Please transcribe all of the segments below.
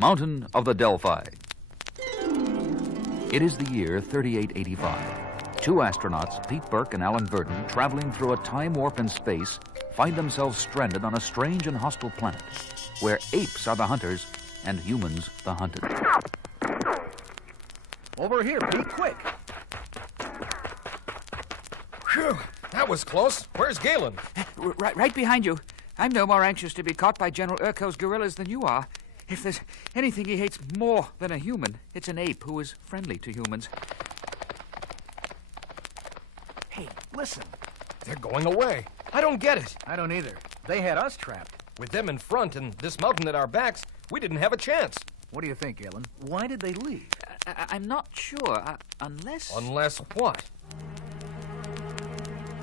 Mountain of the Delphi. It is the year 3885. Two astronauts, Pete Burke and Alan Verdon, traveling through a time warp in space, find themselves stranded on a strange and hostile planet, where apes are the hunters and humans the hunted. Over here, Pete, quick. Phew, that was close. Where's Galen? Right behind you. I'm no more anxious to be caught by General Urko's gorillas than you are. If there's anything he hates more than a human, it's an ape who is friendly to humans. Hey, listen. They're going away. I don't get it. I don't either. They had us trapped. With them in front and this mountain at our backs, we didn't have a chance. What do you think, Galen? Why did they leave? I'm not sure, unless... Unless what?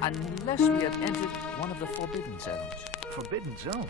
Unless we had entered one of the forbidden zones. Forbidden zone?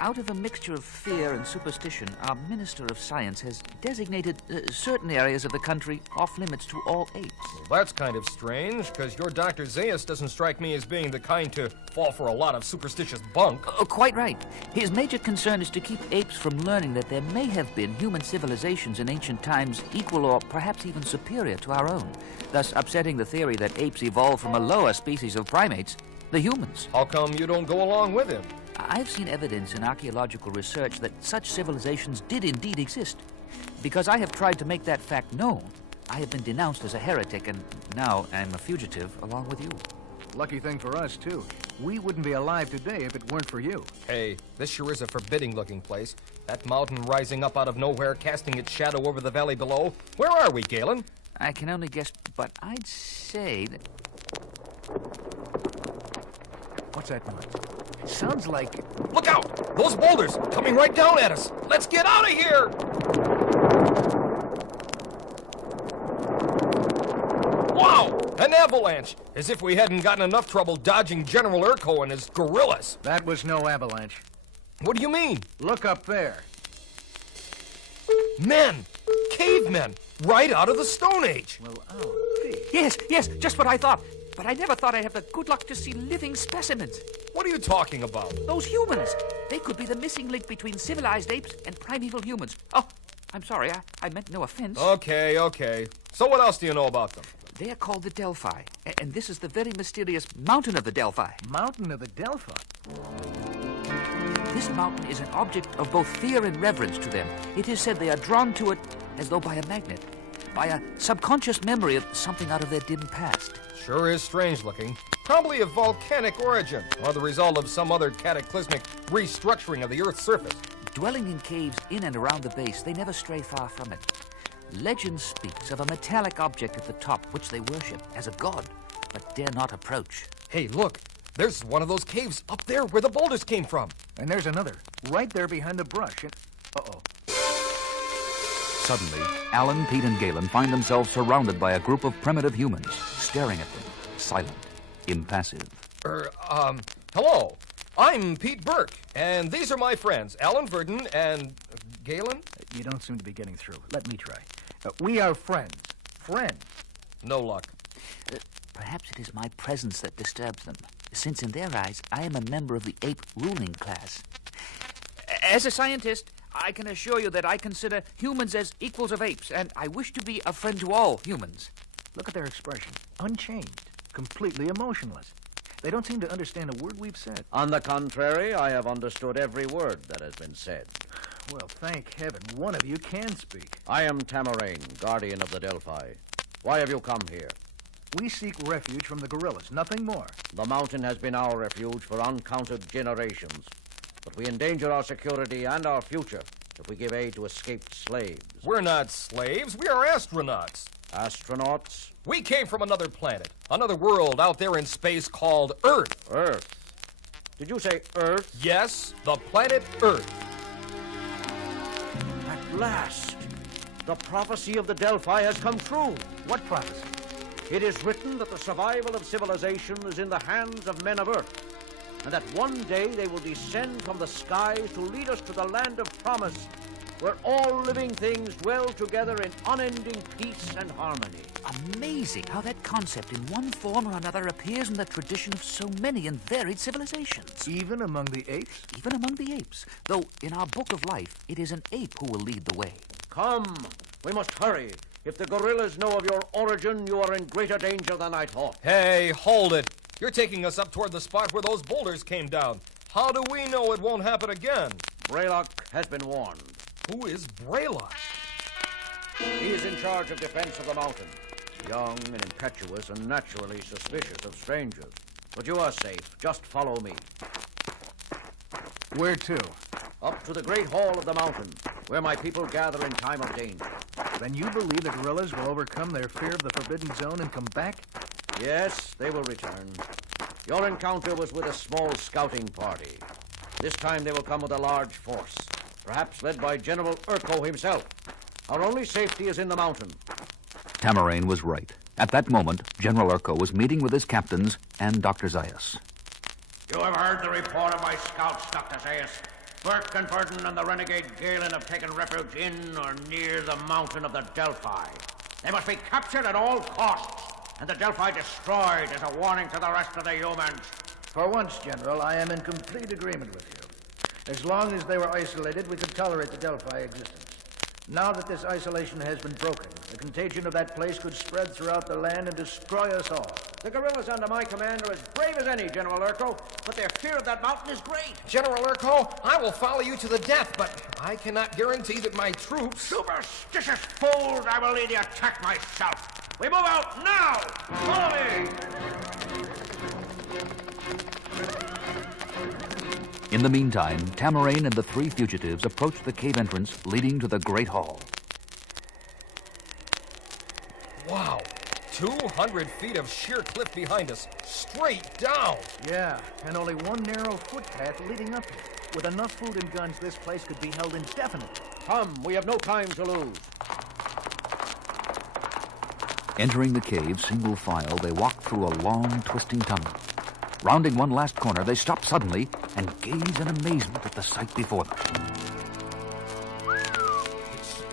Out of a mixture of fear and superstition, our Minister of Science has designated certain areas of the country off limits to all apes. Well, that's kind of strange, because your Dr. Zaius doesn't strike me as being the kind to fall for a lot of superstitious bunk. Quite right. His major concern is to keep apes from learning that there may have been human civilizations in ancient times equal or perhaps even superior to our own, thus upsetting the theory that apes evolved from a lower species of primates, the humans. How come you don't go along with him? I've seen evidence in archaeological research that such civilizations did indeed exist. Because I have tried to make that fact known, I have been denounced as a heretic, and now I'm a fugitive along with you. Lucky thing for us, too. We wouldn't be alive today if it weren't for you. Hey, this sure is a forbidding-looking place. That mountain rising up out of nowhere, casting its shadow over the valley below. Where are we, Galen? I can only guess, but I'd say that... What's that noise? Sounds like... Look out! Those boulders coming right down at us! Let's get out of here! Wow! An avalanche! As if we hadn't gotten enough trouble dodging General Urko and his gorillas. That was no avalanche. What do you mean? Look up there. Men! Cavemen! Right out of the Stone Age! Well, oh, Pete. Yes, just what I thought. But I never thought I'd have the good luck to see living specimens. What are you talking about? Those humans. They could be the missing link between civilized apes and primeval humans. Oh, I'm sorry. I meant no offense. Okay. So what else do you know about them? They are called the Delphi. And this is the very mysterious Mountain of the Delphi. Mountain of the Delphi? This mountain is an object of both fear and reverence to them. It is said they are drawn to it as though by a magnet, by a subconscious memory of something out of their dim past. Sure is strange looking. Probably of volcanic origin, or the result of some other cataclysmic restructuring of the Earth's surface. Dwelling in caves in and around the base, they never stray far from it. Legend speaks of a metallic object at the top, which they worship as a god, but dare not approach. Hey, look. There's one of those caves up there where the boulders came from. And there's another, right there behind the brush. And... Uh-oh. Suddenly, Alan, Pete, and Galen find themselves surrounded by a group of primitive humans, staring at them, silent, impassive. Hello. I'm Pete Burke, and these are my friends, Alan Verdon and... Galen? You don't seem to be getting through. Let me try. We are friends. Friends. No luck. Perhaps it is my presence that disturbs them, since in their eyes, I am a member of the ape ruling class. As a scientist, I can assure you that I consider humans as equals of apes, and I wish to be a friend to all humans. Look at their expression. Unchanged. Completely emotionless. They don't seem to understand a word we've said. On the contrary, I have understood every word that has been said. Well, thank heaven, one of you can speak. I am Tamarain, guardian of the Delphi. Why have you come here? We seek refuge from the gorillas, nothing more. The mountain has been our refuge for uncounted generations, but we endanger our security and our future if we give aid to escaped slaves. We're not slaves. We are astronauts. Astronauts? We came from another planet, another world out there in space called Earth. Earth? Did you say Earth? Yes, the planet Earth. At last, the prophecy of the Delphi has come true. What prophecy? It is written that the survival of civilization is in the hands of men of Earth, and that one day they will descend from the skies to lead us to the land of promise, where all living things dwell together in unending peace and harmony. Amazing how that concept in one form or another appears in the tradition of so many and varied civilizations. Even among the apes? Even among the apes. Though in our book of life, it is an ape who will lead the way. Come, we must hurry. If the gorillas know of your origin, you are in greater danger than I thought. Hey, hold it. You're taking us up toward the spot where those boulders came down. How do we know it won't happen again? Braylock has been warned. Who is Braylock? He is in charge of defense of the mountain. Young and impetuous and naturally suspicious of strangers. But you are safe. Just follow me. Where to? Up to the great hall of the mountain, where my people gather in time of danger. Then you believe the gorillas will overcome their fear of the Forbidden Zone and come back? Yes, they will return. Your encounter was with a small scouting party. This time they will come with a large force, perhaps led by General Urko himself. Our only safety is in the mountain. Tamarain was right. At that moment, General Urko was meeting with his captains and Dr. Zayas. You have heard the report of my scouts, Dr. Zayas. Burke and Burton and the renegade Galen have taken refuge in or near the mountain of the Delphi. They must be captured at all costs, and the Delphi destroyed as a warning to the rest of the humans. For once, General, I am in complete agreement with you. As long as they were isolated, we could tolerate the Delphi existence. Now that this isolation has been broken, the contagion of that place could spread throughout the land and destroy us all. The guerrillas under my command are as brave as any, General Urko, but their fear of that mountain is great. General Urko, I will follow you to the death, but I cannot guarantee that my troops... Superstitious fools, I will lead the attack myself. We move out now! Follow me! In the meantime, Tamarain and the three fugitives approached the cave entrance leading to the Great Hall. Wow, 200 feet of sheer cliff behind us, straight down. Yeah, and only one narrow footpath leading up here. With enough food and guns, this place could be held indefinitely. Come, we have no time to lose. Entering the cave single file, they walked through a long, twisting tunnel. Rounding one last corner, they stopped suddenly and gazed in amazement at the sight before them.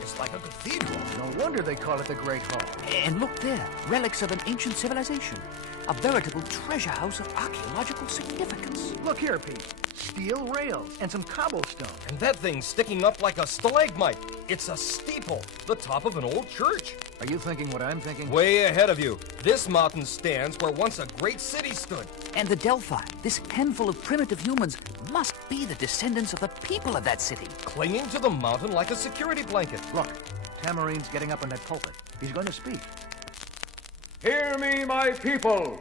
It's like a cathedral. No wonder they call it the Great Hall. And look there, relics of an ancient civilization. A veritable treasure house of archaeological significance. Look here, Pete. Steel rails and some cobblestone. And that thing's sticking up like a stalagmite. It's a steeple, the top of an old church. Are you thinking what I'm thinking? Way ahead of you. This mountain stands where once a great city stood. And the Delphi, this handful of primitive humans, must be the descendants of the people of that city. Clinging to the mountain like a security blanket. Look, Tamarain's getting up on that pulpit. He's going to speak. Hear me, my people.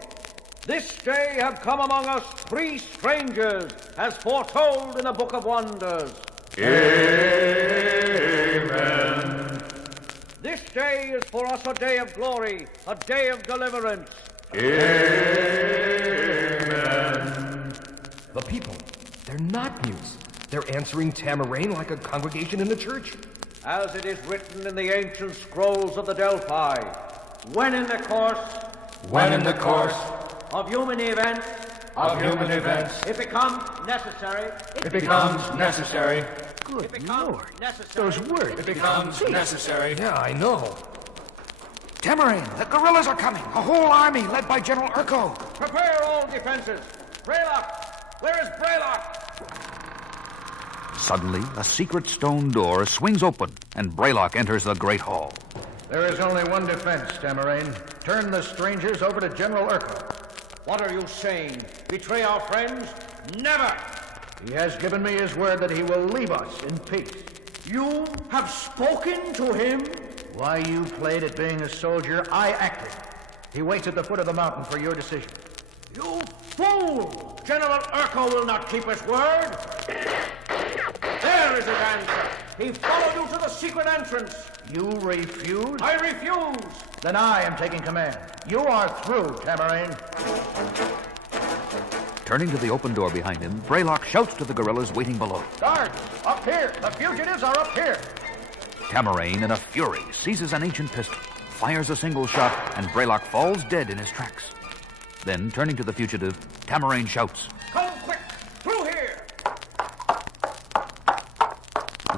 This day have come among us three strangers, as foretold in the Book of Wonders. Amen. This day is for us a day of glory, a day of deliverance. Amen. The people, they're not mutes. They're answering Tamarain like a congregation in the church. As it is written in the ancient scrolls of the Delphi, when in the course of human events, it becomes necessary. Good It becomes Lord. necessary. Those words. Yeah, I know. Tamarain, the guerrillas are coming. A whole army led by General Urko. Prepare all defenses. Braylock! Where is Braylock? Suddenly, a secret stone door swings open, and Braylock enters the Great Hall. There is only one defense, Tamarain. Turn the strangers over to General Urko. What are you saying? Betray our friends? Never! He has given me his word that he will leave us in peace. You have spoken to him? Why you played at being a soldier, I acted. He waits at the foot of the mountain for your decision. You fool! General Urko will not keep his word. There is his answer. He followed you to the secret entrance. You refuse? I refuse. Then I am taking command. You are through, Tamarain. Turning to the open door behind him, Braylock shouts to the guerrillas waiting below. Guards, up here! The fugitives are up here! Tamarain, in a fury, seizes an ancient pistol, fires a single shot, and Braylock falls dead in his tracks. Then, turning to the fugitive, Tamarain shouts. Come quick! Through here!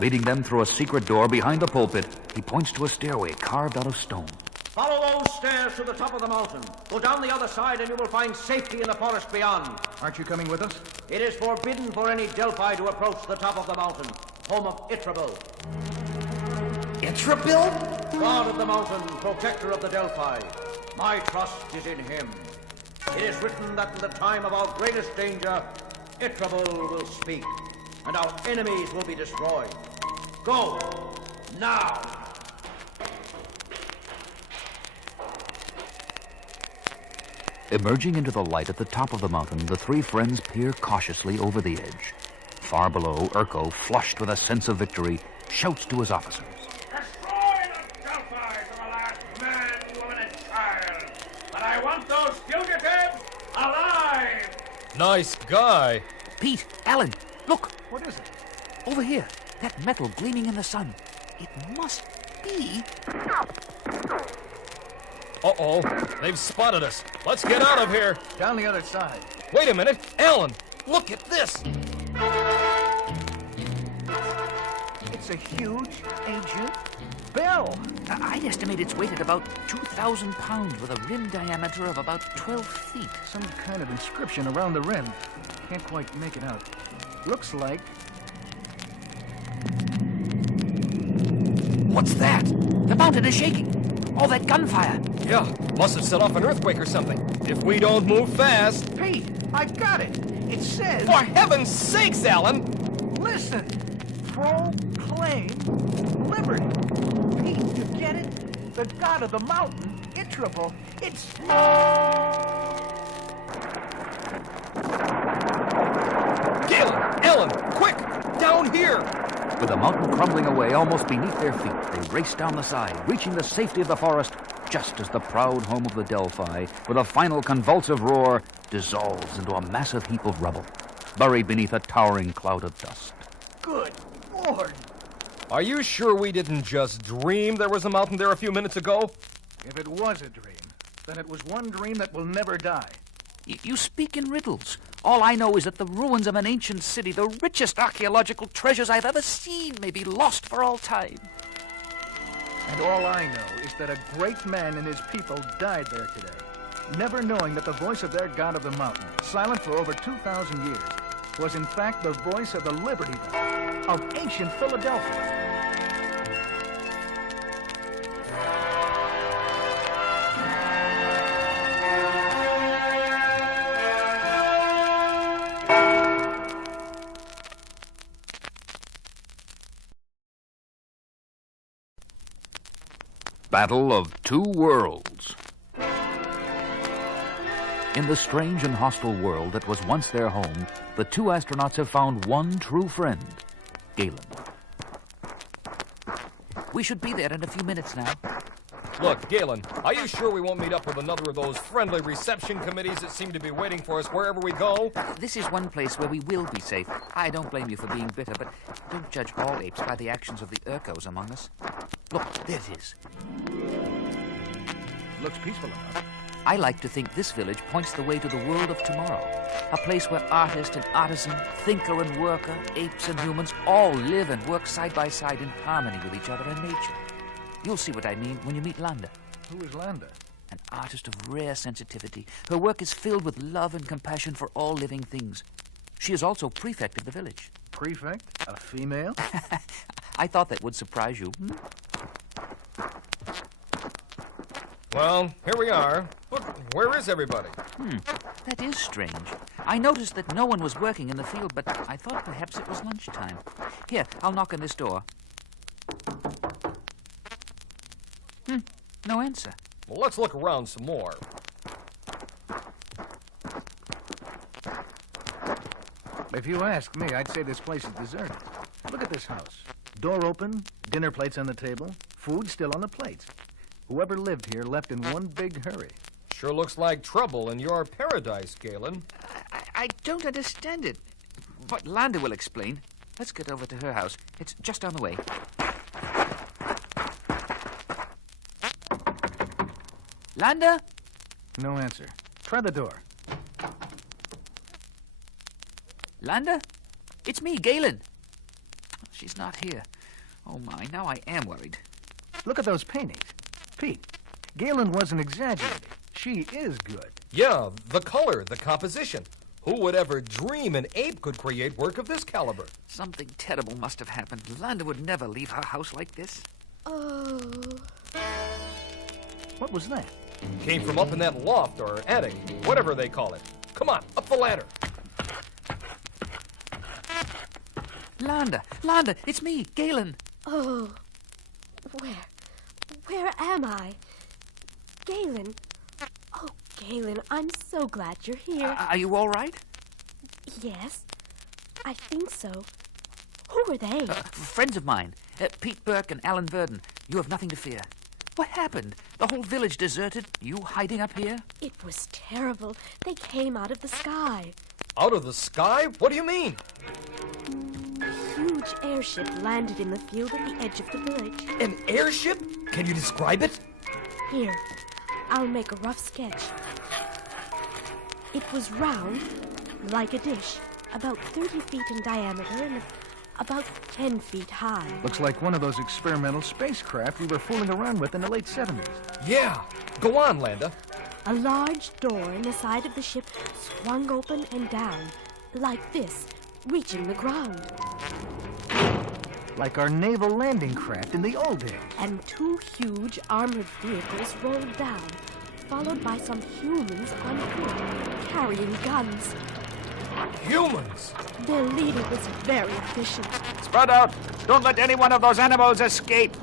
Leading them through a secret door behind the pulpit, he points to a stairway carved out of stone. Follow those stairs to the top of the mountain. Go down the other side and you will find safety in the forest beyond. Aren't you coming with us? It is forbidden for any Delphi to approach the top of the mountain, home of Itrabil. Itrabil? God of the mountain, protector of the Delphi. My trust is in him. It is written that in the time of our greatest danger, Itrabil will speak, and our enemies will be destroyed. Go, now! Emerging into the light at the top of the mountain, the three friends peer cautiously over the edge. Far below, Urko, flushed with a sense of victory, shouts to his officers. Destroy the Delphi to the last man, woman, and child. But I want those fugitives alive! Nice guy. Pete, Alan, look, What is it? over here. That metal gleaming in the sun. It must be... Uh-oh, they've spotted us. Let's get out of here. Down the other side. Wait a minute. Alan, look at this. It's a huge, ancient bell. I'd estimate its weight at about 2,000 pounds with a rim diameter of about 12 feet. Some kind of inscription around the rim. Can't quite make it out. Looks like... What's that? The mountain is shaking. All that gunfire. Yeah, must have set off an earthquake or something. If we don't move fast... Pete, I got it. It says... For heaven's sakes, Alan! Listen. Proclaim liberty. Pete, you get it? The god of the mountain, Itrabil, it's... Galen, Alan, quick! Down here! With the mountain crumbling away almost beneath their feet, they race down the side, reaching the safety of the forest just as the proud home of the Delphi, with a final convulsive roar, dissolves into a massive heap of rubble, buried beneath a towering cloud of dust. Good Lord. Are you sure we didn't just dream there was a mountain there a few minutes ago? If it was a dream, then it was one dream that will never die. You speak in riddles. All I know is that the ruins of an ancient city, the richest archaeological treasures I've ever seen, may be lost for all time. And all I know is that a great man and his people died there today, never knowing that the voice of their god of the mountain, silent for over 2,000 years, was in fact the voice of the Liberty Bell of ancient Philadelphia. Battle of Two Worlds. In the strange and hostile world that was once their home, the two astronauts have found one true friend, Galen. We should be there in a few minutes now. Look, Galen, are you sure we won't meet up with another of those friendly reception committees that seem to be waiting for us wherever we go? This is one place where we will be safe. I don't blame you for being bitter, but don't judge all apes by the actions of the Urkos among us. Look, there it is. Looks peaceful enough. I like to think this village points the way to the world of tomorrow. A place where artist and artisan, thinker and worker, apes and humans all live and work side by side in harmony with each other and nature. You'll see what I mean when you meet Landa. Who is Landa? An artist of rare sensitivity. Her work is filled with love and compassion for all living things. She is also prefect of the village. Prefect? A female? I thought that would surprise you. Well, here we are. Look, where is everybody? That is strange. I noticed that no one was working in the field, but I thought perhaps it was lunchtime. Here, I'll knock on this door. No answer. Well, let's look around some more. If you ask me, I'd say this place is deserted. Look at this house. Door open, dinner plates on the table, food still on the plates. Whoever lived here left in one big hurry. Sure looks like trouble in your paradise, Galen. I don't understand it. But Landa will explain. Let's get over to her house. It's just down the way. Landa? No answer. Try the door. Landa? It's me, Galen. She's not here. Oh, my, now I am worried. Look at those paintings. Pete, Galen wasn't exaggerating. She is good. Yeah, the color, the composition. Who would ever dream an ape could create work of this caliber? Something terrible must have happened. Landa would never leave her house like this. Oh. What was that? Came from up in that loft or attic, whatever they call it. Come on, up the ladder. Landa, it's me, Galen. Oh. Where am I? Galen. Oh, Galen, I'm so glad you're here. Are you all right? Yes, I think so. Who are they? Friends of mine. Pete Burke and Alan Verdon. You have nothing to fear. What happened? The whole village deserted? You hiding up here? It was terrible. They came out of the sky. Out of the sky? What do you mean? A huge airship landed in the field at the edge of the village. An airship? Can you describe it? Here, I'll make a rough sketch. It was round, like a dish, about 30 feet in diameter and about 10 feet high. Looks like one of those experimental spacecraft we were fooling around with in the late 70s. Yeah. Go on, Landa. A large door in the side of the ship swung open and down, like this, reaching the ground. Like our naval landing craft in the old days. And two huge armored vehicles rolled down, followed by some humans on foot, carrying guns. Humans! Their leader was very efficient. Spread out. Don't let any one of those animals escape.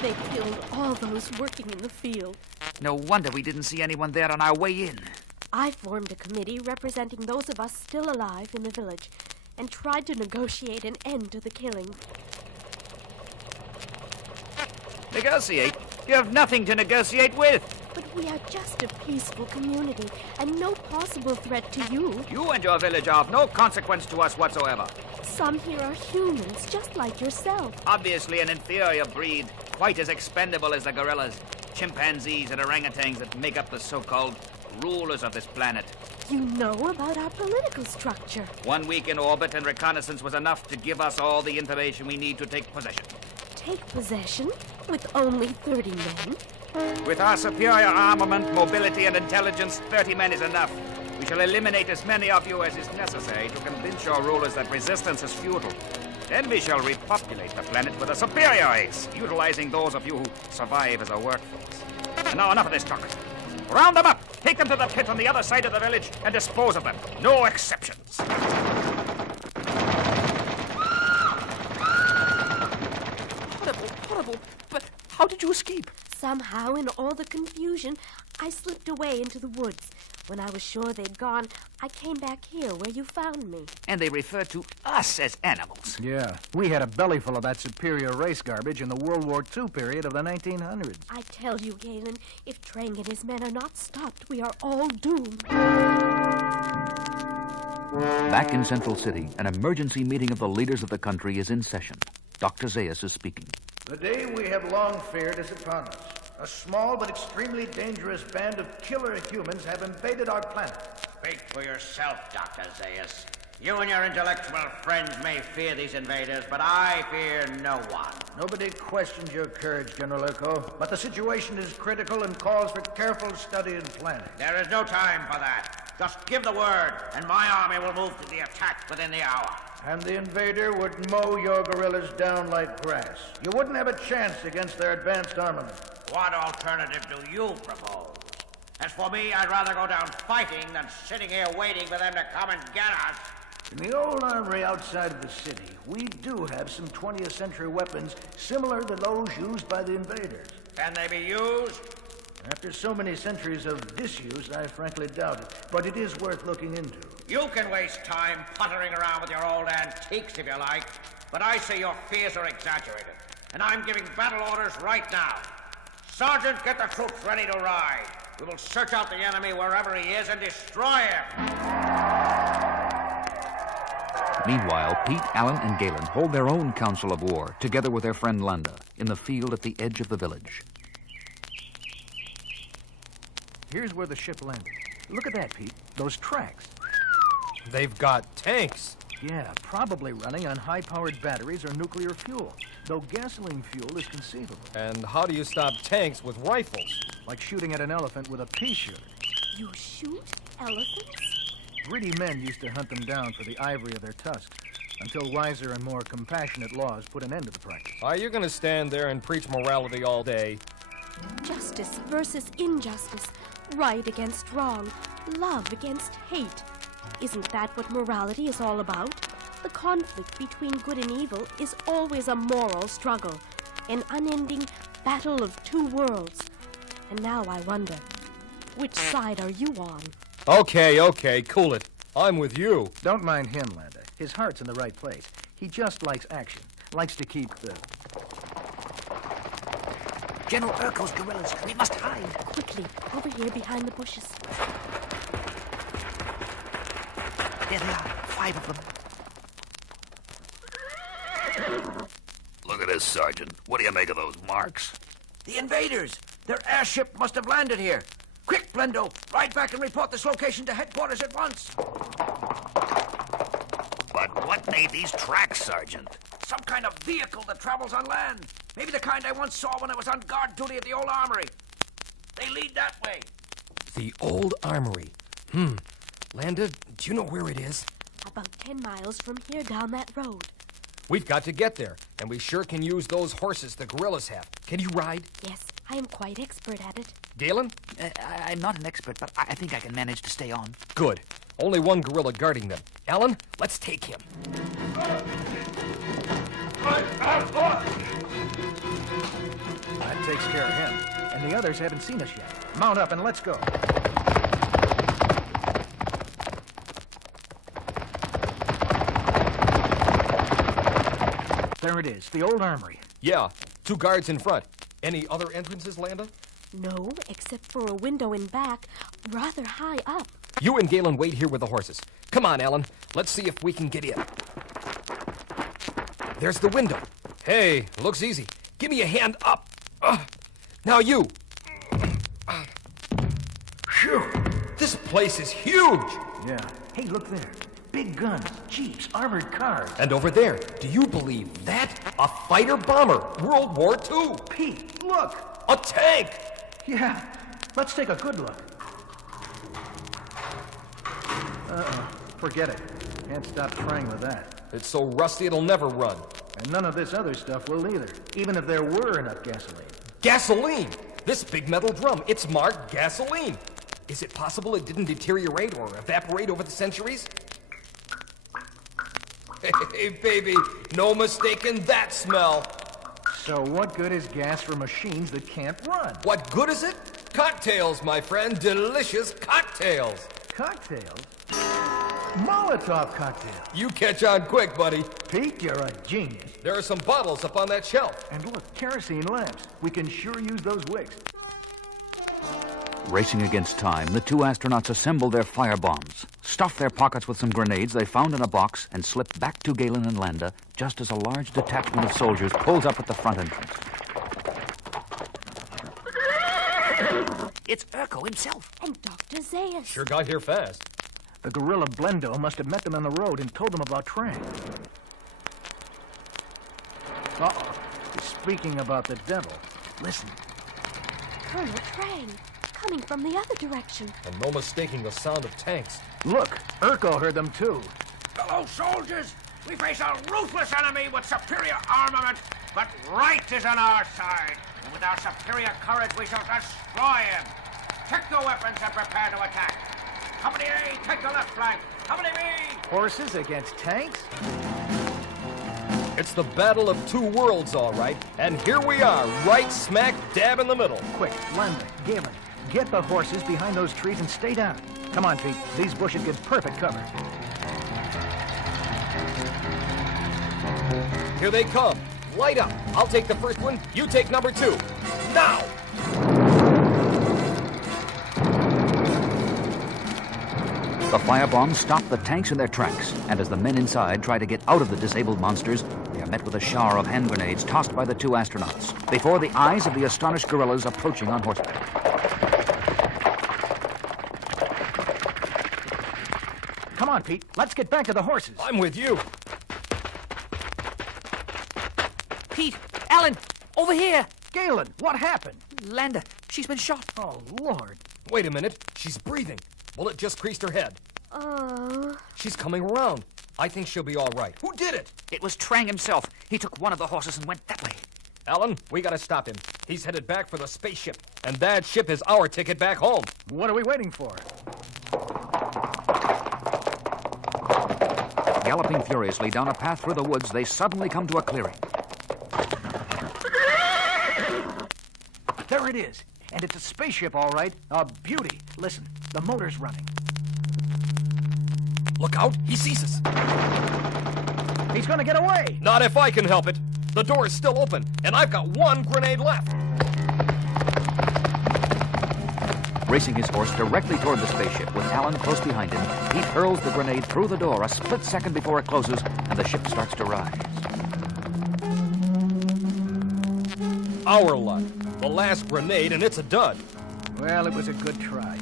They killed all those working in the field. No wonder we didn't see anyone there on our way in. I formed a committee representing those of us still alive in the village and tried to negotiate an end to the killing. Negotiate? You have nothing to negotiate with. But we are just a peaceful community and no possible threat to you. You and your village are of no consequence to us whatsoever. Some here are humans, just like yourself. Obviously an inferior breed, quite as expendable as the gorillas, chimpanzees, and orangutans that make up the so-called rulers of this planet. You know about our political structure. 1 week in orbit and reconnaissance was enough to give us all the information we need to take possession. Take possession with only 30 men? With our superior armament, mobility, and intelligence, 30 men is enough. We shall eliminate as many of you as is necessary to convince your rulers that resistance is futile. Then we shall repopulate the planet with a superior race, utilizing those of you who survive as a workforce. And now enough of this talk. Round them up, take them to the pit on the other side of the village, and dispose of them. No exceptions. Horrible. But how did you escape? Somehow, in all the confusion, I slipped away into the woods. When I was sure they'd gone, I came back here where you found me. And they refer to us as animals. Yeah, we had a belly full of that superior race garbage in the World War II period of the 1900s. I tell you, Galen, if Trang and his men are not stopped, we are all doomed. Back in Central City, an emergency meeting of the leaders of the country is in session. Dr. Zayas is speaking. The day we have long feared is upon us. A small but extremely dangerous band of killer humans have invaded our planet. Speak for yourself, Dr. Zayas. You and your intellectual friends may fear these invaders, but I fear no one. Nobody questions your courage, General Urko, but the situation is critical and calls for careful study and planning. There is no time for that. Just give the word, and my army will move to the attack within the hour. And the invader would mow your guerrillas down like grass. You wouldn't have a chance against their advanced armament. What alternative do you propose? As for me, I'd rather go down fighting than sitting here waiting for them to come and get us. In the old armory outside of the city, we do have some 20th century weapons similar to those used by the invaders. Can they be used? After so many centuries of disuse, I frankly doubt it, but it is worth looking into. You can waste time puttering around with your old antiques if you like, but I say your fears are exaggerated, and I'm giving battle orders right now. Sergeant, get the troops ready to ride. We will search out the enemy wherever he is and destroy him. Meanwhile, Pete, Alan, and Galen hold their own council of war, together with their friend Landa, in the field at the edge of the village. Here's where the ship landed. Look at that, Pete. Those tracks. They've got tanks. Yeah, probably running on high-powered batteries or nuclear fuel, though gasoline fuel is conceivable. And how do you stop tanks with rifles? Like shooting at an elephant with a pea shooter. You shoot elephants? Greedy men used to hunt them down for the ivory of their tusks, until wiser and more compassionate laws put an end to the practice. Are you going to stand there and preach morality all day? Justice versus injustice. Right against wrong. Love against hate. Isn't that what morality is all about? The conflict between good and evil is always a moral struggle, an unending battle of two worlds. And now I wonder, which side are you on? Okay, cool it. I'm with you. Don't mind him, Landa. His heart's in the right place. He just likes action. Likes to keep the... General Urko's guerrillas. We must hide. Quickly, over here behind the bushes. There they are. 5 of them. Look at this, Sergeant. What do you make of those marks? The invaders! Their airship must have landed here. Quick, Blendo! Ride back and report this location to headquarters at once. But what made these tracks, Sergeant? Some kind of vehicle that travels on land. Maybe the kind I once saw when I was on guard duty at the old armory. They lead that way. The old armory. Landa, do you know where it is? About 10 miles from here down that road. We've got to get there, and we sure can use those horses the guerrillas have. Can you ride? Yes, I am quite expert at it. Galen? I'm not an expert, but I think I can manage to stay on. Good. Only one guerrilla guarding them. Alan, let's take him. That takes care of him. And the others haven't seen us yet. Mount up and let's go. There it is, the old armory. Yeah, 2 guards in front. Any other entrances, Landa? No, except for a window in back, rather high up. You and Galen wait here with the horses. Come on, Alan. Let's see if we can get in. There's the window. Hey, looks easy. Give me a hand up. Now you. Phew. This place is huge. Yeah. Hey, look there. Big guns, jeeps, armored cars. And over there, do you believe that? A fighter bomber, World War II. Pete, look. A tank. Yeah. Let's take a good look. Forget it. Can't stop trying with that. It's so rusty it'll never run. And none of this other stuff will either, even if there were enough gasoline. Gasoline! This big metal drum, it's marked gasoline. Is it possible it didn't deteriorate or evaporate over the centuries? Hey, baby, no mistaking that smell. So what good is gas for machines that can't run? What good is it? Cocktails, my friend, delicious cocktails. Cocktails? Molotov cocktails. You catch on quick, buddy. Pete, you're a genius. There are some bottles up on that shelf. And look, kerosene lamps. We can sure use those wicks. Racing against time, the 2 astronauts assemble their firebombs, stuff their pockets with some grenades they found in a box, and slip back to Galen and Landa just as a large detachment of soldiers pulls up at the front entrance. It's Urko himself. And Dr. Zayas. Sure got here fast. The guerrilla Blendo must have met them on the road and told them about Trang. Uh-oh. Speaking about the devil, listen. Colonel Trang, coming from the other direction. And no mistaking the sound of tanks. Look, Urko heard them too. Fellow soldiers, we face a ruthless enemy with superior armament, but right is on our side. And with our superior courage, we shall destroy him. Take the weapons and prepare to attack. Company A, take the left flank. Company B! Horses against tanks? It's the battle of 2 worlds, all right. And here we are, right smack dab in the middle. Quick, Landa, Galen, get the horses behind those trees and stay down. Come on, Pete. These bushes give perfect cover. Here they come. Light up. I'll take the first one. You take number 2. Now! The firebombs stop the tanks in their tracks, and as the men inside try to get out of the disabled monsters, they are met with a shower of hand grenades tossed by the 2 astronauts, before the eyes of the astonished guerrillas approaching on horseback. Come on, Pete. Let's get back to the horses. I'm with you. Pete, Alan, over here. Galen, what happened? Landa, she's been shot. Oh, Lord. Wait a minute. She's breathing. Bullet just creased her head. She's coming around. I think she'll be all right. Who did it? It was Trang himself. He took one of the horses and went that way. Alan, we gotta stop him. He's headed back for the spaceship, and that ship is our ticket back home. What are we waiting for? Galloping furiously down a path through the woods, they suddenly come to a clearing. There it is. And it's a spaceship, all right. A beauty. Listen, the motor's running. Look out, he sees us. He's gonna get away. Not if I can help it. The door is still open, and I've got one grenade left. Racing his horse directly toward the spaceship with Alan close behind him, Pete hurls the grenade through the door a split second before it closes and the ship starts to rise. Our luck. The last grenade, and it's a dud. Well, it was a good try.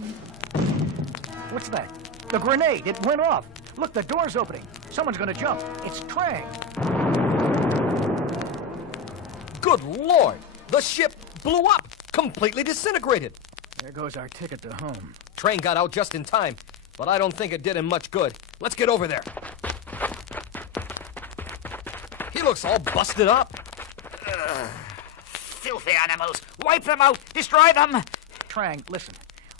What's that? The grenade. It went off. Look, the door's opening. Someone's gonna jump. It's Trang. Good Lord! The ship blew up! Completely disintegrated! There goes our ticket to home. Train got out just in time, but I don't think it did him much good. Let's get over there. He looks all busted up. Filthy animals. Wipe them out. Destroy them. Trang, listen.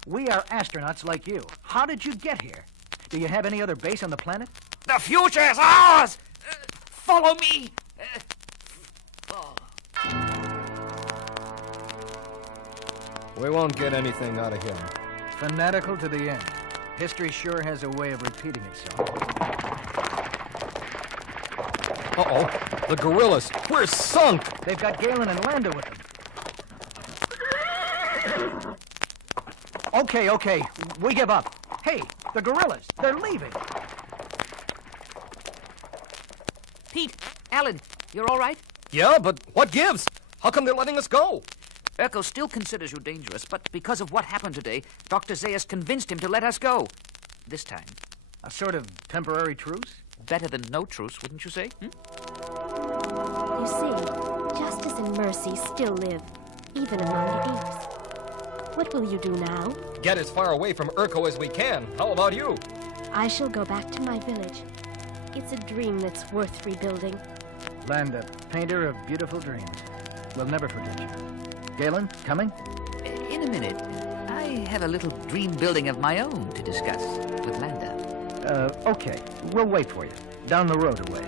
We are astronauts like you. How did you get here? Do you have any other base on the planet? The future is ours. Follow me. We won't get anything out of him. Fanatical to the end. History sure has a way of repeating itself. Uh-oh. The gorillas. We're sunk! They've got Galen and Landa with them. Okay. We give up. Hey, the gorillas. They're leaving. Pete, Alan, you're all right? Yeah, but what gives? How come they're letting us go? Urkel still considers you dangerous, but because of what happened today, Dr. Zayas convinced him to let us go. This time. A sort of temporary truce? Better than no truce, wouldn't you say? You see, justice and mercy still live, even among the apes. What will you do now? Get as far away from Urko as we can. How about you? I shall go back to my village. It's a dream that's worth rebuilding. Landa, painter of beautiful dreams. We'll never forget you. Galen, coming? In a minute. I have a little dream building of my own to discuss with Landa. Okay. We'll wait for you. Down the road a way.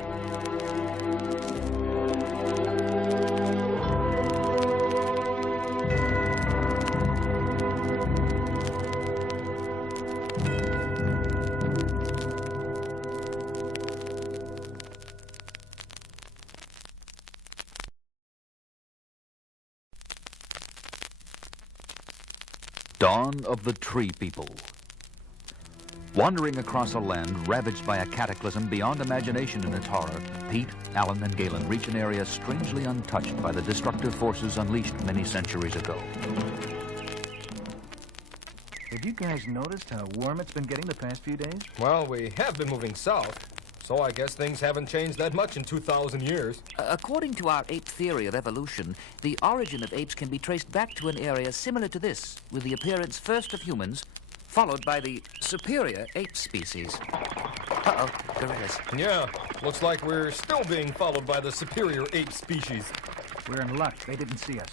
Dawn of the Tree People. Wandering across a land ravaged by a cataclysm beyond imagination in its horror, Pete, Alan, and Galen reach an area strangely untouched by the destructive forces unleashed many centuries ago. Have you guys noticed how warm it's been getting the past few days? Well, we have been moving south, so I guess things haven't changed that much in 2,000 years. According to our ape theory of evolution, the origin of apes can be traced back to an area similar to this, with the appearance first of humans, followed by the superior ape species. Uh-oh, gorillas. Yeah, looks like we're still being followed by the superior ape species. We're in luck. They didn't see us.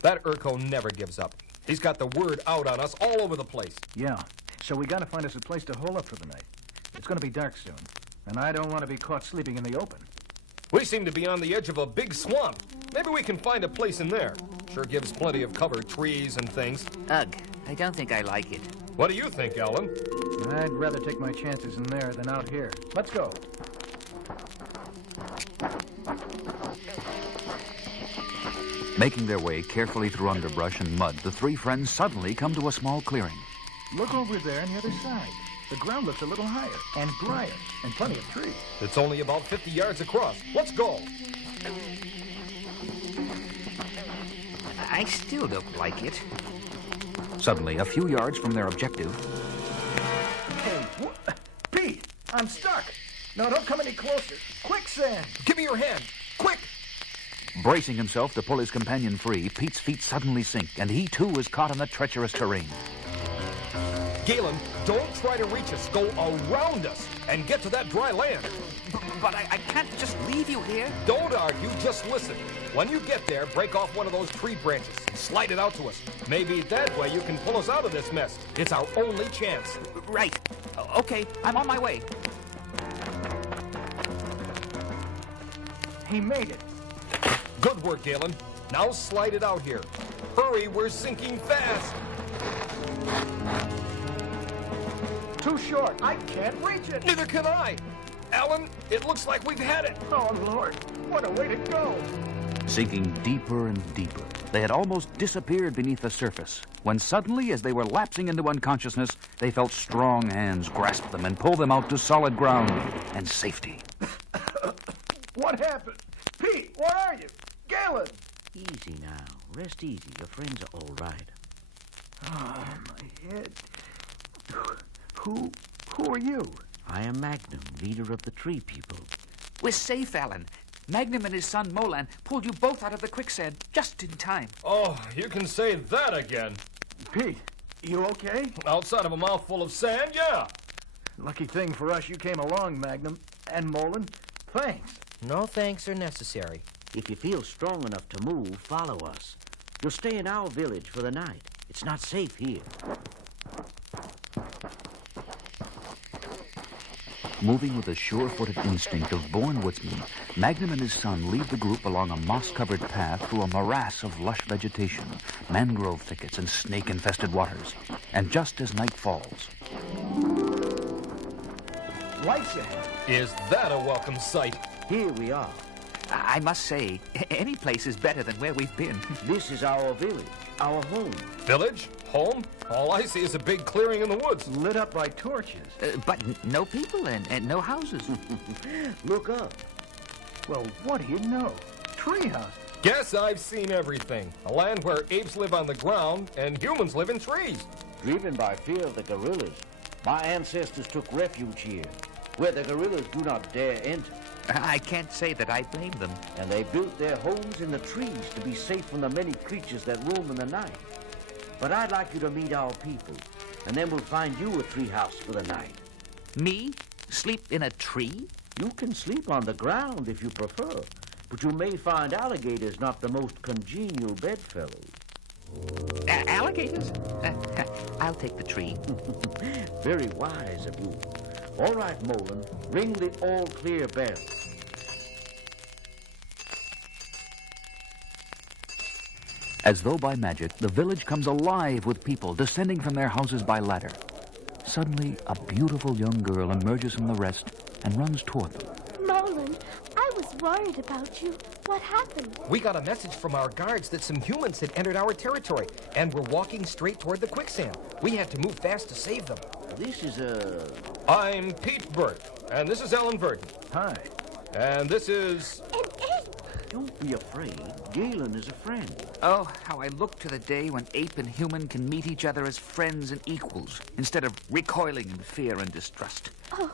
That Urko never gives up. He's got the word out on us all over the place. Yeah. So we gotta find us a place to hole up for the night. It's gonna be dark soon, and I don't want to be caught sleeping in the open. We seem to be on the edge of a big swamp. Maybe we can find a place in there. Sure gives plenty of cover, trees and things. Ugh, I don't think I like it. What do you think, Alan? I'd rather take my chances in there than out here. Let's go. Making their way carefully through underbrush and mud, the three friends suddenly come to a small clearing. Look over there on the other side. The ground looks a little higher and drier, and plenty of trees. It's only about 50 yards across. Let's go. I still don't like it. Suddenly, a few yards from their objective, Hey, Pete! I'm stuck. No, don't come any closer. Quicksand! Give me your hand. Quick! Bracing himself to pull his companion free, Pete's feet suddenly sink, and he too is caught in the treacherous terrain. Galen, don't try to reach us. Go around us and get to that dry land. But I can't just leave you here. Don't argue, just listen. When you get there, break off one of those tree branches and slide it out to us. Maybe that way you can pull us out of this mess. It's our only chance. Right. Okay, I'm on my way. He made it. Good work, Galen. Now slide it out here. Hurry, we're sinking fast. Too short. I can't reach it. Neither can I. Alan, it looks like we've had it. Oh, Lord. What a way to go. Sinking deeper and deeper, they had almost disappeared beneath the surface, when suddenly, as they were lapsing into unconsciousness, they felt strong hands grasp them and pull them out to solid ground and safety. What happened? Pete, where are you? Galen! Easy now. Rest easy. Your friends are all right. Oh, my head. Who are you? I am Magnum, leader of the Tree People. We're safe, Alan. Magnum and his son Molan pulled you both out of the quicksand just in time. Oh, you can say that again. Pete, you okay? Outside of a mouthful of sand, yeah. Lucky thing for us you came along, Magnum. And Molan, thanks. No thanks are necessary. If you feel strong enough to move, follow us. You'll stay in our village for the night. It's not safe here. Moving with a sure-footed instinct of born woodsmen, Magnum and his son lead the group along a moss-covered path through a morass of lush vegetation, mangrove thickets, and snake-infested waters. And just as night falls... Lights ahead. Is that a welcome sight? Here we are. I must say, any place is better than where we've been. This is our village, our home. Village? Home? All I see is a big clearing in the woods. Lit up by torches. But no people and no houses. Look up. Well, what do you know? Treehouse. Guess I've seen everything. A land where apes live on the ground and humans live in trees. Driven by fear of the gorillas, my ancestors took refuge here, where the gorillas do not dare enter. I can't say that I blame them. And they built their homes in the trees to be safe from the many creatures that roam in the night. But I'd like you to meet our people, and then we'll find you a treehouse for the night. Me? Sleep in a tree? You can sleep on the ground if you prefer, but you may find alligators not the most congenial bedfellows. Alligators? I'll take the tree. Very wise of you. All right, Molan, ring the all-clear bell. As though by magic, the village comes alive with people descending from their houses by ladder. Suddenly, a beautiful young girl emerges from the rest and runs toward them. Molan, I was worried about you. What happened? We got a message from our guards that some humans had entered our territory and were walking straight toward the quicksand. We had to move fast to save them. This is I'm Pete Burke, and this is Alan Verdon. Hi. And this is... An ape! Don't be afraid. Galen is a friend. Oh, how I look to the day when ape and human can meet each other as friends and equals, instead of recoiling in fear and distrust. Oh,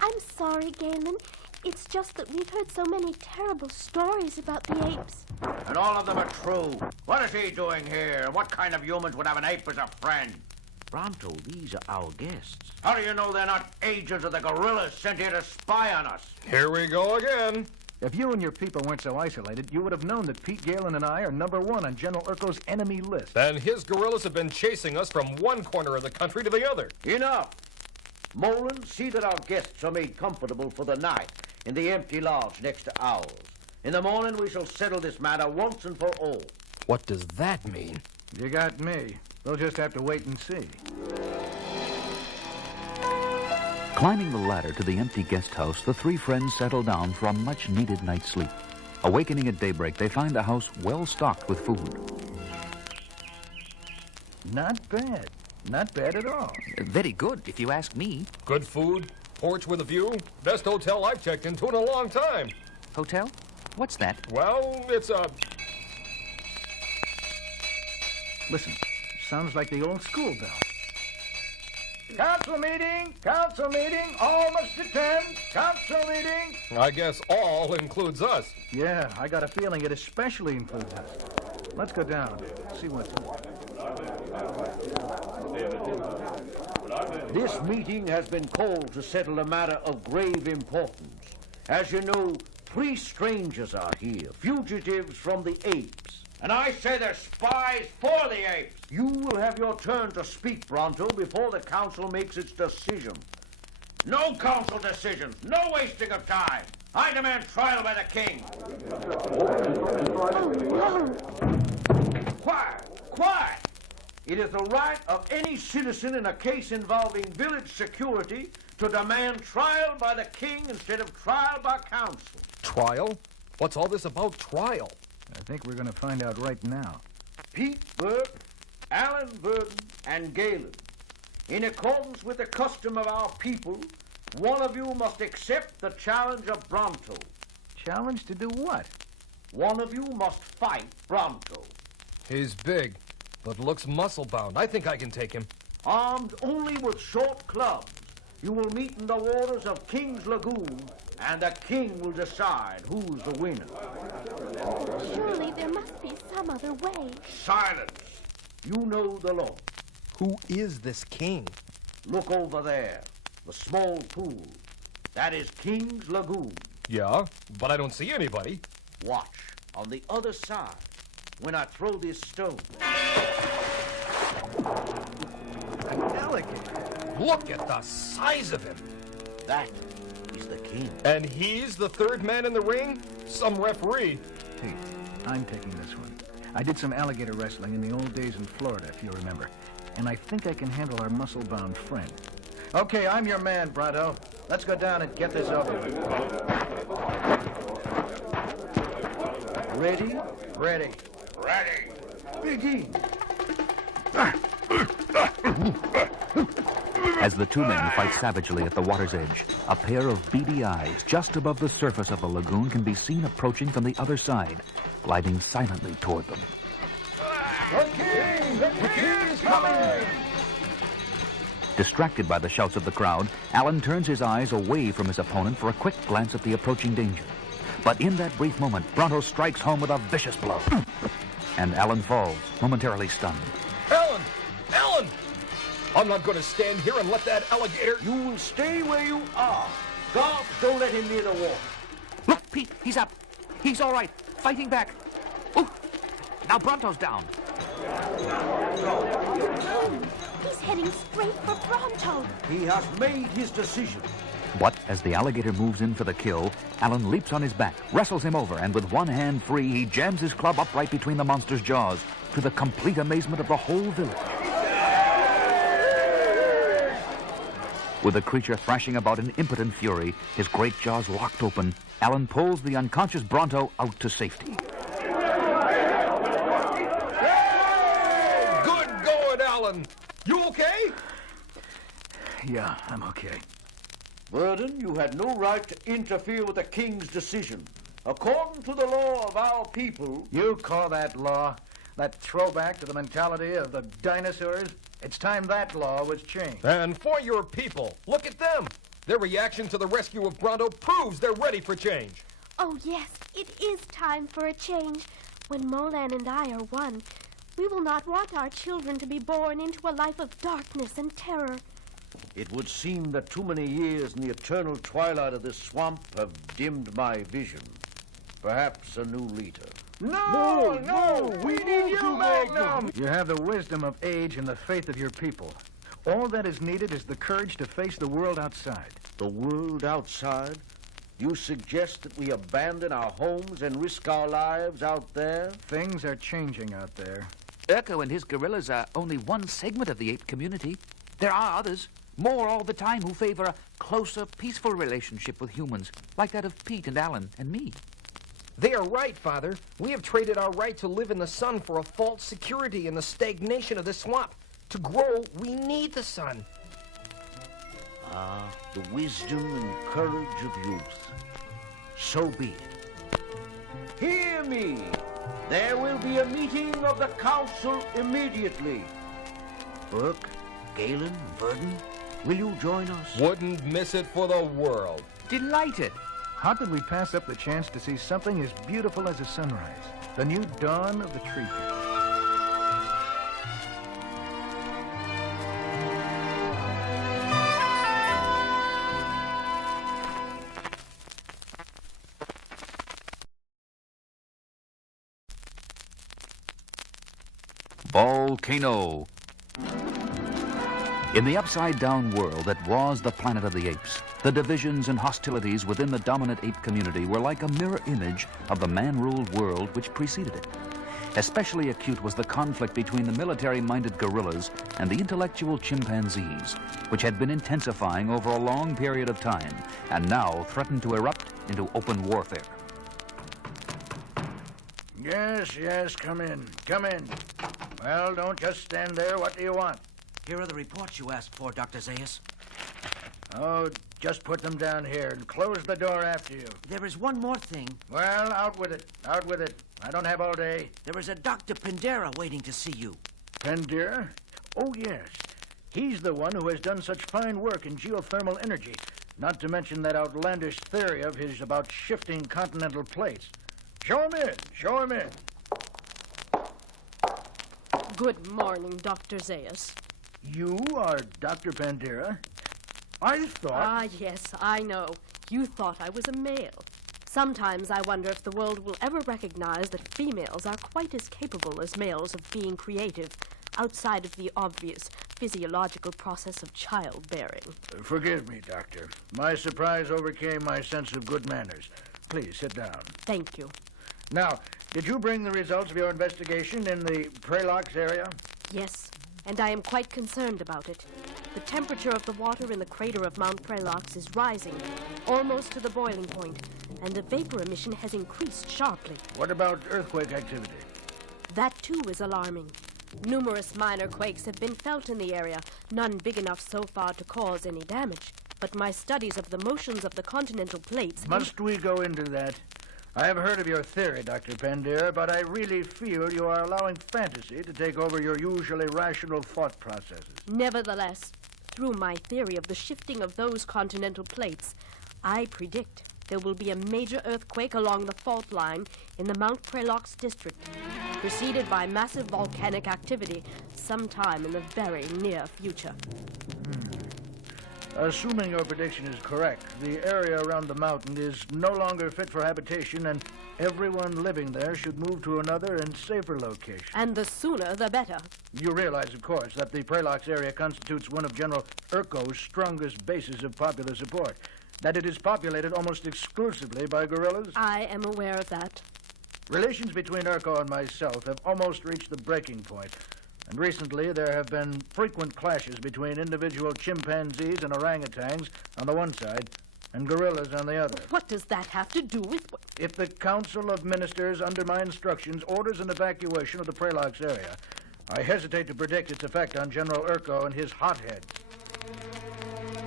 I'm sorry, Galen. It's just that we've heard so many terrible stories about the apes. And all of them are true. What is he doing here? What kind of humans would have an ape as a friend? Bronto, these are our guests. How do you know they're not agents of the gorillas sent here to spy on us? Here we go again. If you and your people weren't so isolated, you would have known that Pete, Galen, and I are #1 on General Urko's enemy list. Then his gorillas have been chasing us from one corner of the country to the other. Enough! Molan, see that our guests are made comfortable for the night in the empty lodge next to ours. In the morning, we shall settle this matter once and for all. What does that mean? You got me. They'll just have to wait and see. Climbing the ladder to the empty guest house, the three friends settle down for a much-needed night's sleep. Awakening at daybreak, they find the house well-stocked with food. Not bad. Not bad at all. Very good, if you ask me. Good food, porch with a view, best hotel I've checked into in a long time. Hotel? What's that? Well, it's a... Listen, sounds like the old school bell. Council meeting, all must attend. Council meeting. I guess all includes us. Yeah, I got a feeling it especially includes us. Let's go down, see what's This meeting has been called to settle a matter of grave importance. As you know, 3 strangers are here, fugitives from the Apes. And I say they're spies for the Apes. You will have your turn to speak, Bronto, before the council makes its decision. No council decision. No wasting of time. I demand trial by the king. Quiet! It is the right of any citizen in a case involving village security to demand trial by the king instead of trial by council. Trial? What's all this about trial? I think we're going to find out right now. Pete Burke, Alan Verdon, and Galen. In accordance with the custom of our people, one of you must accept the challenge of Bronto. Challenge to do what? One of you must fight Bronto. He's big, but looks muscle-bound. I think I can take him. Armed only with short clubs, you will meet in the waters of King's Lagoon, and the king will decide who's the winner. Surely there must be some other way. Silence. You know the law. Who is this king? Look over there, the small pool. That is King's Lagoon. Yeah, but I don't see anybody. Watch, on the other side, when I throw this stone. An alligator. Look at the size of him. That is the king. And he's the 3rd man in the ring? Some referee. Hey, I'm taking this one. I did some alligator wrestling in the old days in Florida, if you remember. And I think I can handle our muscle-bound friend. Okay, I'm your man, Bronto. Let's go down and get this over with. Ready? Ready. Ready. Begin. As the 2 men fight savagely at the water's edge, a pair of beady eyes just above the surface of the lagoon can be seen approaching from the other side, gliding silently toward them. The king! The king is coming! Distracted by the shouts of the crowd, Alan turns his eyes away from his opponent for a quick glance at the approaching danger. But in that brief moment, Bronto strikes home with a vicious blow. And Alan falls, momentarily stunned. Alan! Alan! I'm not going to stand here and let that alligator... You will stay where you are. God, don't let him near the water. Look, Pete, he's up. He's all right. Fighting back. Ooh, now Bronto's down. He's heading straight for Bronto. He has made his decision. But as the alligator moves in for the kill, Alan leaps on his back, wrestles him over, and with one hand free, he jams his club upright between the monster's jaws, to the complete amazement of the whole village. With the creature thrashing about in impotent fury, his great jaws locked open, Alan pulls the unconscious Bronto out to safety. Good going, Alan! You okay? Yeah, I'm okay. Verdon, you had no right to interfere with the king's decision. According to the law of our people... You call that law? That throwback to the mentality of the dinosaurs? It's time that law was changed. And for your people, look at them. Their reaction to the rescue of Bronto proves they're ready for change. Oh, yes, it is time for a change. When Molan and I are one, we will not want our children to be born into a life of darkness and terror. It would seem that too many years in the eternal twilight of this swamp have dimmed my vision. Perhaps a new leader. No, we need you, Magnum! You have the wisdom of age and the faith of your people. All that is needed is the courage to face the world outside. The world outside? You suggest that we abandon our homes and risk our lives out there? Things are changing out there. Urko and his gorillas are only one segment of the ape community. There are others, more all the time, who favor a closer, peaceful relationship with humans, like that of Pete and Alan and me. They are right, Father. We have traded our right to live in the sun for a false security in the stagnation of this swamp. To grow, we need the sun. Ah, the wisdom and courage of youth. So be it. Hear me. There will be a meeting of the council immediately. Burke, Galen, Verdon, Will you join us? Wouldn't miss it for the world. Delighted. How could we pass up the chance to see something as beautiful as a sunrise? The new dawn of the tree people. Volcano. In the upside-down world that was the planet of the apes, the divisions and hostilities within the dominant ape community were like a mirror image of the man-ruled world which preceded it. Especially acute was the conflict between the military-minded gorillas and the intellectual chimpanzees, which had been intensifying over a long period of time and now threatened to erupt into open warfare. Yes, yes, come in. Come in. Well, don't just stand there. What do you want? Here are the reports you asked for, Dr. Zayas. Oh, just put them down here and close the door after you. There is one more thing. Well, out with it. Out with it. I don't have all day. There is a Dr. Pendera waiting to see you. Pendera? Oh, yes. He's the one who has done such fine work in geothermal energy, not to mention that outlandish theory of his about shifting continental plates. Show him in. Show him in. Good morning, Dr. Zayas. You are Dr. Pendera? I thought... Ah, yes, I know. You thought I was a male. Sometimes I wonder if the world will ever recognize that females are quite as capable as males of being creative outside of the obvious physiological process of childbearing. Forgive me, Doctor. My surprise overcame my sense of good manners. Please, sit down. Thank you. Now, did you bring the results of your investigation in the Pralox area? Yes, and I am quite concerned about it. The temperature of the water in the crater of Mount Pralox is rising, almost to the boiling point, and the vapor emission has increased sharply. What about earthquake activity? That, too, is alarming. Numerous minor quakes have been felt in the area, none big enough so far to cause any damage. But my studies of the motions of the continental plates... Must we go into that? I have heard of your theory, Dr. Pendera, but I really feel you are allowing fantasy to take over your usually rational thought processes. Nevertheless, through my theory of the shifting of those continental plates, I predict there will be a major earthquake along the fault line in the Mount Pralox district, preceded by massive volcanic activity sometime in the very near future. Assuming your prediction is correct, the area around the mountain is no longer fit for habitation, and everyone living there should move to another and safer location. And the sooner, the better. You realize, of course, that the Pralox area constitutes one of General Urko's strongest bases of popular support, that it is populated almost exclusively by gorillas. I am aware of that. Relations between Urko and myself have almost reached the breaking point. And recently, there have been frequent clashes between individual chimpanzees and orangutans on the one side and gorillas on the other. What does that have to do with... If the Council of Ministers, under my instructions, orders an evacuation of the Pralox area, I hesitate to predict its effect on General Urko and his hotheads.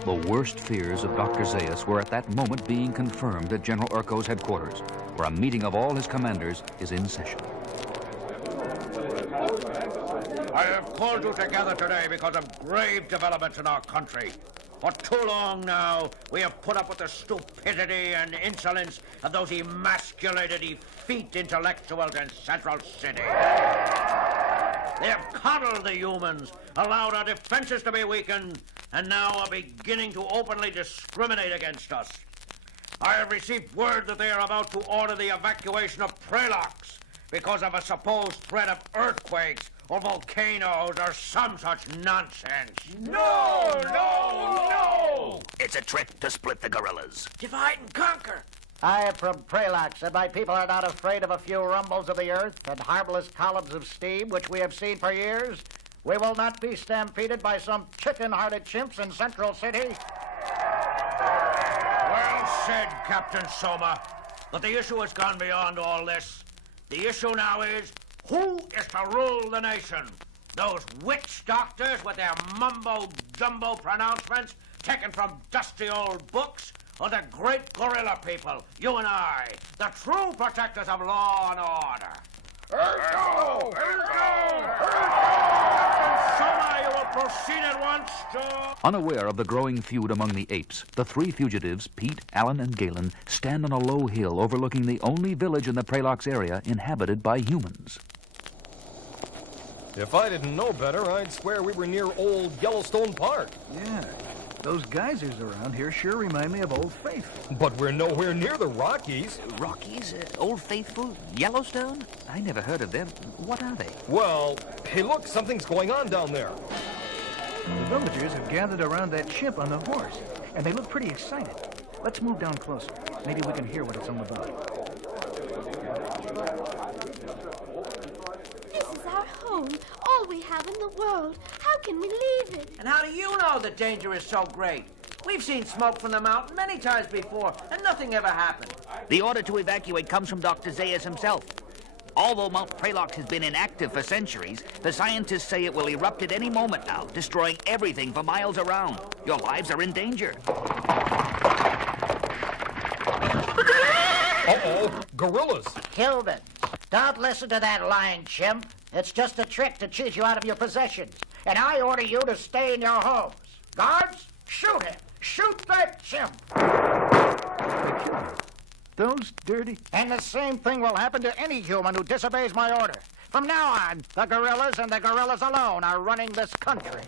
The worst fears of Dr. Zayas were at that moment being confirmed at General Urko's headquarters, where a meeting of all his commanders is in session. I have called you together today because of grave developments in our country. For too long now, we have put up with the stupidity and insolence of those emasculated, effete intellectuals in Central City. They have coddled the humans, allowed our defenses to be weakened, and now are beginning to openly discriminate against us. I have received word that they are about to order the evacuation of Pralox because of a supposed threat of earthquakes or volcanoes or some such nonsense. No, no, no! It's a trick to split the gorillas. Divide and conquer. I am from Pralox, and my people are not afraid of a few rumbles of the earth and harmless columns of steam, which we have seen for years. We will not be stampeded by some chicken-hearted chimps in Central City. Well said, Captain Soma. But the issue has gone beyond all this. The issue now is, who is to rule the nation? Those witch doctors with their mumbo-jumbo pronouncements taken from dusty old books? Or the great gorilla people, you and I, the true protectors of law and order? Urko! Urko! Urko! Soma, you will proceed at once to... Unaware of the growing feud among the apes, the three fugitives, Pete, Alan, and Galen, stand on a low hill overlooking the only village in the Pralox area inhabited by humans. If I didn't know better, I'd swear we were near old Yellowstone Park. Yeah, those geysers around here sure remind me of Old Faithful. But we're nowhere near the Rockies. Rockies? Old Faithful? Yellowstone? I never heard of them. What are they? Well, hey, look, something's going on down there. The villagers have gathered around that chimp on the horse, and they look pretty excited. Let's move down closer. Maybe we can hear what it's all about. This is our home, all we have in the world. How can we leave it? And how do you know the danger is so great? We've seen smoke from the mountain many times before, and nothing ever happened. The order to evacuate comes from Dr. Zaius himself. Although Mount Pralox has been inactive for centuries, the scientists say it will erupt at any moment now, destroying everything for miles around. Your lives are in danger. Uh-oh, gorillas. Humans, don't listen to that lying chimp. It's just a trick to cheat you out of your possessions. And I order you to stay in your homes. Guards, shoot him. Shoot that chimp. They killed him. Those dirty... And the same thing will happen to any human who disobeys my order. From now on, the gorillas and the gorillas alone are running this country.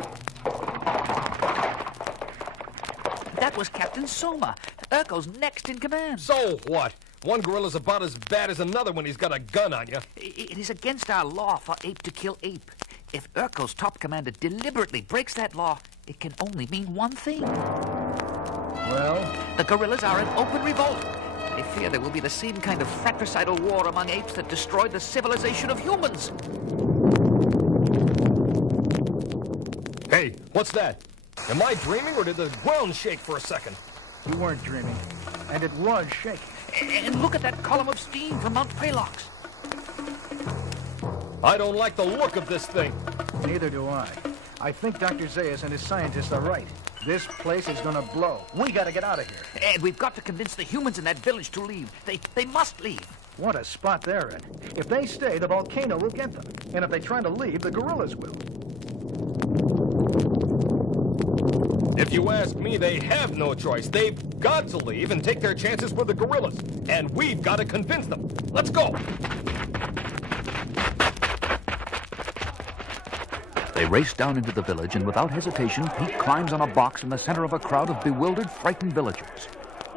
That was Captain Soma, Urkel's next in command. So what? One gorilla's about as bad as another when he's got a gun on you. It is against our law for ape to kill ape. If Urkel's top commander deliberately breaks that law, it can only mean one thing. Well? The gorillas are in open revolt. They fear there will be the same kind of fratricidal war among apes that destroyed the civilization of humans. Hey, what's that? Am I dreaming, or did the ground shake for a second? You weren't dreaming. And it was shaking. And look at that column of steam from Mount Pralox. I don't like the look of this thing. Neither do I. I think Dr. Zaius and his scientists are right. This place is gonna blow. We gotta get out of here. And we've got to convince the humans in that village to leave. They must leave. What a spot they're in. If they stay, the volcano will get them. And if they try to leave, the gorillas will. If you ask me, they have no choice. They've got to leave and take their chances with the gorillas. And we've got to convince them. Let's go. They race down into the village, and without hesitation, Pete climbs on a box in the center of a crowd of bewildered, frightened villagers.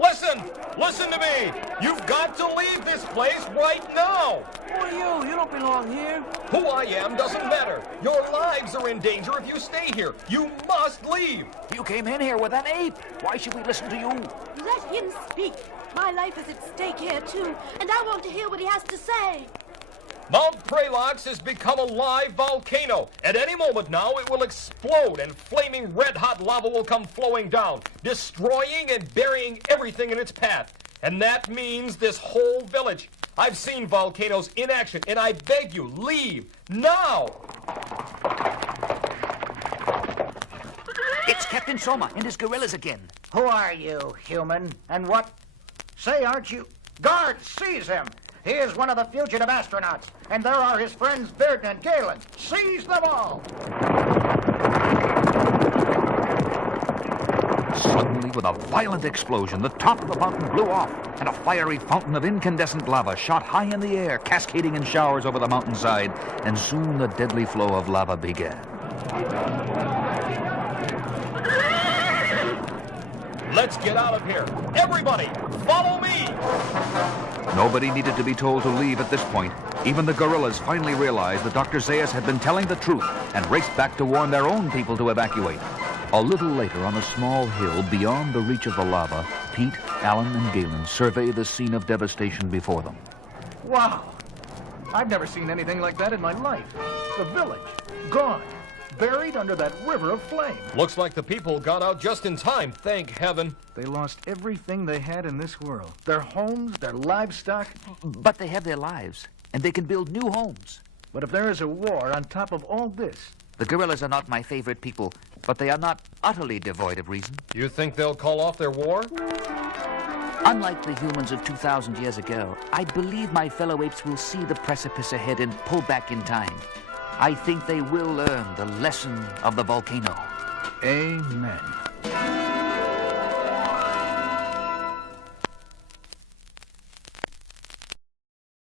Listen! Listen to me! You've got to leave this place right now! Who are you? You don't belong here. Who I am doesn't matter. Your lives are in danger if you stay here. You must leave! You came in here with an ape. Why should we listen to you? Let him speak. My life is at stake here, too, and I want to hear what he has to say. Mount Pralox has become a live volcano. At any moment now, it will explode, and flaming red-hot lava will come flowing down, destroying and burying everything in its path. And that means this whole village. I've seen volcanoes in action, and I beg you, leave now! It's Captain Soma and his gorillas again. Who are you, human? And what? Say, aren't you... Guards, seize him! He is one of the fugitive astronauts, and there are his friends Bearden and Galen. Seize them all! Suddenly, with a violent explosion, the top of the mountain blew off, and a fiery fountain of incandescent lava shot high in the air, cascading in showers over the mountainside, and soon the deadly flow of lava began. Let's get out of here. Everybody, follow me! Nobody needed to be told to leave at this point. Even the gorillas finally realized that Dr. Zaius had been telling the truth and raced back to warn their own people to evacuate. A little later, on a small hill beyond the reach of the lava, Pete, Alan, and Galen survey the scene of devastation before them. Wow! I've never seen anything like that in my life. The village, gone, buried under that river of flame. Looks like the people got out just in time, thank heaven. They lost everything they had in this world. Their homes, their livestock. But they have their lives, and they can build new homes. But if there is a war on top of all this... The gorillas are not my favorite people, but they are not utterly devoid of reason. You think they'll call off their war? Unlike the humans of 2,000 years ago, I believe my fellow apes will see the precipice ahead and pull back in time. I think they will learn the lesson of the volcano. Amen.